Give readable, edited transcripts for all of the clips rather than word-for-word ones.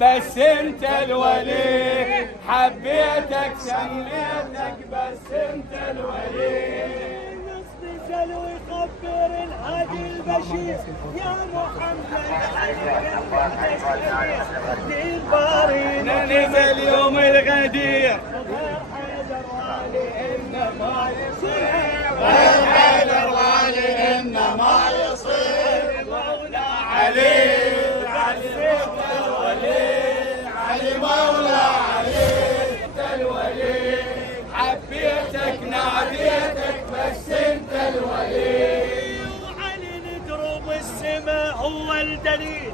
بس انت الولي، حبيتك سميتك بس انت الولي. نزل ويخبر الهادي البشير يا محمد علي للبارين نزل يوم الغدير حيدر والي انما يصير، حيدر والي انما يصير. مولى علي علي الولي، علي مولى علي انت الولي، حبيتك ناديتك بس انت الولي. وعلي ندرب السماء هو الدليل،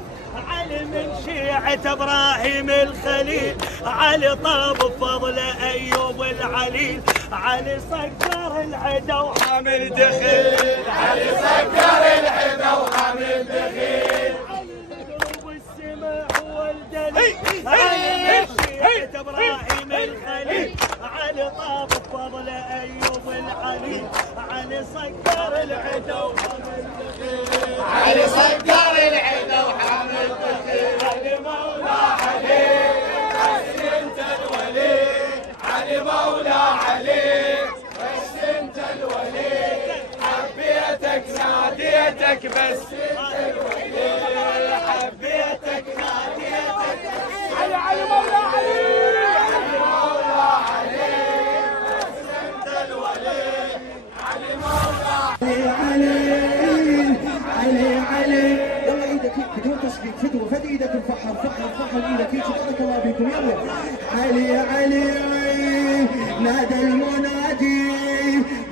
علي من شيعة ابراهيم الخليل، علي طاب بفضل ايوب العليل، علي سكر العدا وحامل دخيل، علي سكر العدا وحامل دخيل. علي ندرب السماء هو الدليل، علي من شيعة ابراهيم الخليل، علي طاب بفضل ايوب العليل، علي سكر العدا وحامل دخيل، علي سكر العدا وحامل دخيل. علي مولى علي بس انت الولي، علي مولى علي بس انت الولي، حبيتك ناديتك بس انت الولي، حبيتك ناديتك. علي علي مولى علي، علي مولى علي بس انت الولي، علي مولى علي علي يلا ايدك بدون تصفيق، فدوه فد ايدك الفحر فحر فحر ايدك هيك. تبارك الله فيكم. يلا علي علي نادى المنادي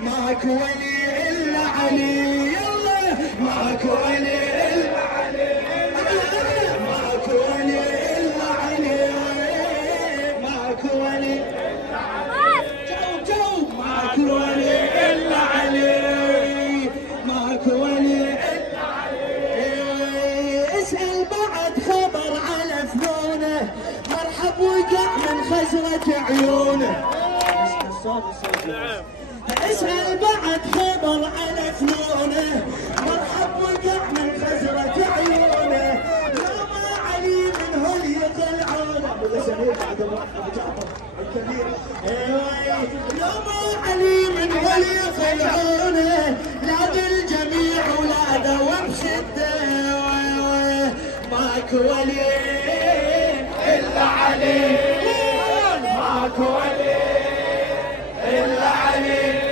ماك ولي الا علي. يلا ماك ولي الا علي، ماك ولي الا علي، ماك ولي الا علي. جاوب ماك ولي الا علي، ماك ولي. اسأل بعد خبر على فنونه، مرحب وقع من خزرة عيونه. اسأل بعد خبر على فنونه، مرحب وقع من خزرة عيونه. يوم علي من هل يطلعونه، بعد ابو جعفر الكبير. يوم علي من هل يطلعونه، نادى الجميع ولاده وبشده. ماك ولي إلا علي، ماك ولي إلا علي.